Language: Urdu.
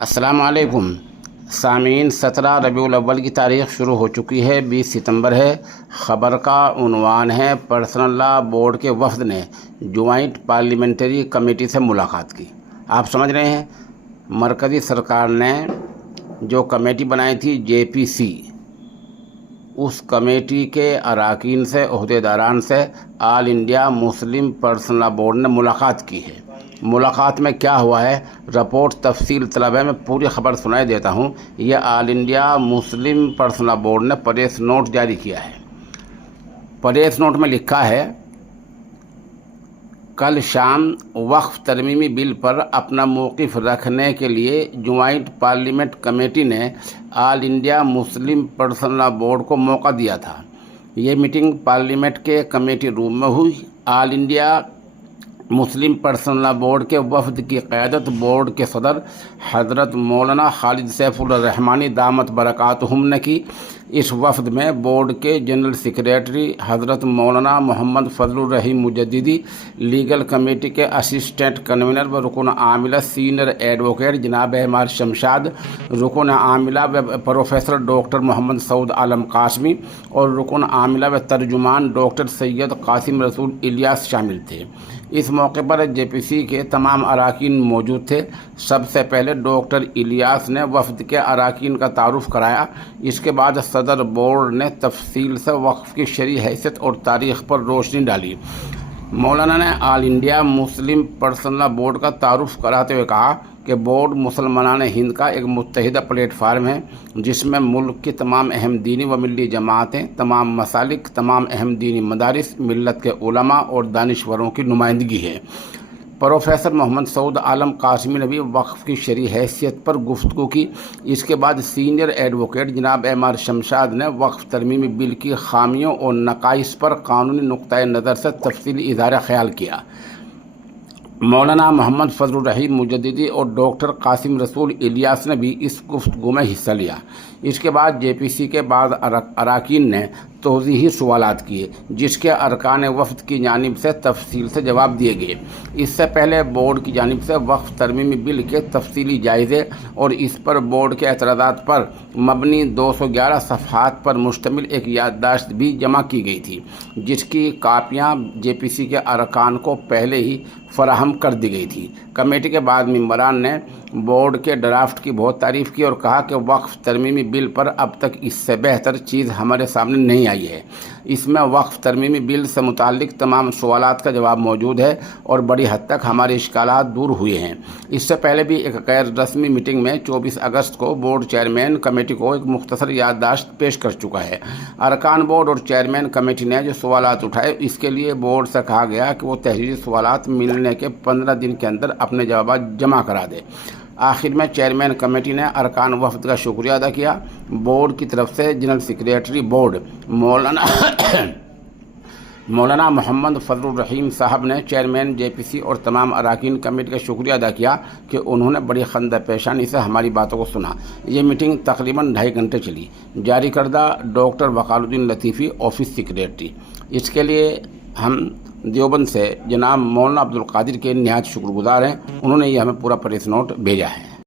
السلام علیکم سامعین، 17 ربیع الاول کی تاریخ شروع ہو چکی ہے، 20 ستمبر ہے۔ خبر کا عنوان ہے پرسنل لا بورڈ کے وفد نے جوائنٹ پارلیمنٹری کمیٹی سے ملاقات کی۔ آپ سمجھ رہے ہیں، مرکزی سرکار نے جو کمیٹی بنائی تھی JPC، اس کمیٹی کے اراکین سے، عہدیداران سے آل انڈیا مسلم پرسنل لا بورڈ نے ملاقات کی ہے۔ ملاقات میں کیا ہوا ہے، رپورٹ تفصیل طلب ہے، میں پوری خبر سنائی دیتا ہوں۔ یہ آل انڈیا مسلم پرسنل لا بورڈ نے پریس نوٹ جاری کیا ہے۔ پریس نوٹ میں لکھا ہے، کل شام وقف ترمیمی بل پر اپنا موقف رکھنے کے لیے جوائنٹ پارلیمنٹ کمیٹی نے آل انڈیا مسلم پرسنل لا بورڈ کو موقع دیا تھا۔ یہ میٹنگ پارلیمنٹ کے کمیٹی روم میں ہوئی۔ آل انڈیا مسلم پرسنل لا بورڈ کے وفد کی قیادت بورڈ کے صدر حضرت مولانا خالد سیف الرحمانی دامت برکاتہم نے کی۔ اس وفد میں بورڈ کے جنرل سیکریٹری حضرت مولانا محمد فضل الرحیم مجددی، لیگل کمیٹی کے اسسٹنٹ کنوینر و رکن عاملہ سینئر ایڈوکیٹ جناب احمد شمشاد، رکن عاملہ و پروفیسر ڈاکٹر محمد سعود عالم قاسمی اور رکن عاملہ و ترجمان ڈاکٹر سید قاسم رسول الیاس شامل تھے۔ اس موقع پر JPC کے تمام اراکین موجود تھے۔ سب سے پہلے ڈاکٹر الیاس نے وفد کے اراکین کا تعارف کرایا۔ اس کے بعد صدر بورڈ نے تفصیل سے وقف کی شرعی حیثیت اور تاریخ پر روشنی ڈالی۔ مولانا نے آل انڈیا مسلم پرسنل لا بورڈ کا تعارف کراتے ہوئے کہا کہ بورڈ مسلمانان ہند کا ایک متحدہ پلیٹ فارم ہے، جس میں ملک کی تمام اہم دینی و ملی جماعتیں، تمام مسالک، تمام اہم دینی مدارس، ملت کے علماء اور دانشوروں کی نمائندگی ہے۔ پروفیسر محمد سعود عالم قاسمی نے بھی وقف کی شرعی حیثیت پر گفتگو کی۔ اس کے بعد سینئر ایڈوکیٹ جناب احمد شمشاد نے وقف ترمیمی بل کی خامیوں اور نقائص پر قانونی نقطۂ نظر سے تفصیلی اظہار خیال کیا۔ مولانا محمد فضل الرحیم مجددی اور ڈاکٹر قاسم رسول الیاس نے بھی اس گفتگو میں حصہ لیا۔ اس کے بعد JPC کے بعض اراکین نے توضیحی سوالات کیے، جس کے ارکان وفد کی جانب سے تفصیل سے جواب دیے گئے۔ اس سے پہلے بورڈ کی جانب سے وقف ترمیمی بل کے تفصیلی جائزے اور اس پر بورڈ کے اعتراضات پر مبنی 211 صفحات پر مشتمل ایک یادداشت بھی جمع کی گئی تھی، جس کی کاپیاں JPC کے ارکان کو پہلے ہی فراہم کر دی گئی تھی۔ کمیٹی کے بعد ممبران نے بورڈ کے ڈرافٹ کی بہت تعریف کی اور کہا کہ وقف ترمیمی بل پر اب تک اس سے بہتر چیز ہمارے سامنے نہیں آئی ہے۔ اس میں وقف ترمیمی بل سے متعلق تمام سوالات کا جواب موجود ہے اور بڑی حد تک ہمارے اشکالات دور ہوئے ہیں۔ اس سے پہلے بھی ایک غیر رسمی میٹنگ میں 24 اگست کو بورڈ چیئرمین کمیٹی کو ایک مختصر یادداشت پیش کر چکا ہے۔ ارکان بورڈ اور چیئرمین کمیٹی نے جو سوالات اٹھائے، اس کے لیے بورڈ سے کہا گیا کہ وہ تحریری سوالات ملنے کے 15 دن کے اندر اپنے جوابات جمع کرا دے۔ آخر میں چیئرمین کمیٹی نے ارکان وفد کا شکریہ ادا کیا۔ بورڈ کی طرف سے جنرل سیکریٹری بورڈ مولانا محمد فضل الرحیم صاحب نے چیئرمین JPC اور تمام اراکین کمیٹی کا شکریہ ادا کیا کہ انہوں نے بڑی خندہ پیشانی سے ہماری باتوں کو سنا۔ یہ میٹنگ تقریباً 2.5 گھنٹے چلی۔ جاری کردہ ڈاکٹر وقار الدین لطیفی آفس سیکریٹری۔ اس کے لیے ہم دیوبند سے جناب مولانا عبد القادر کے نہایت شکر گزار ہیں، انہوں نے یہ ہمیں پورا پریس نوٹ بھیجا ہے۔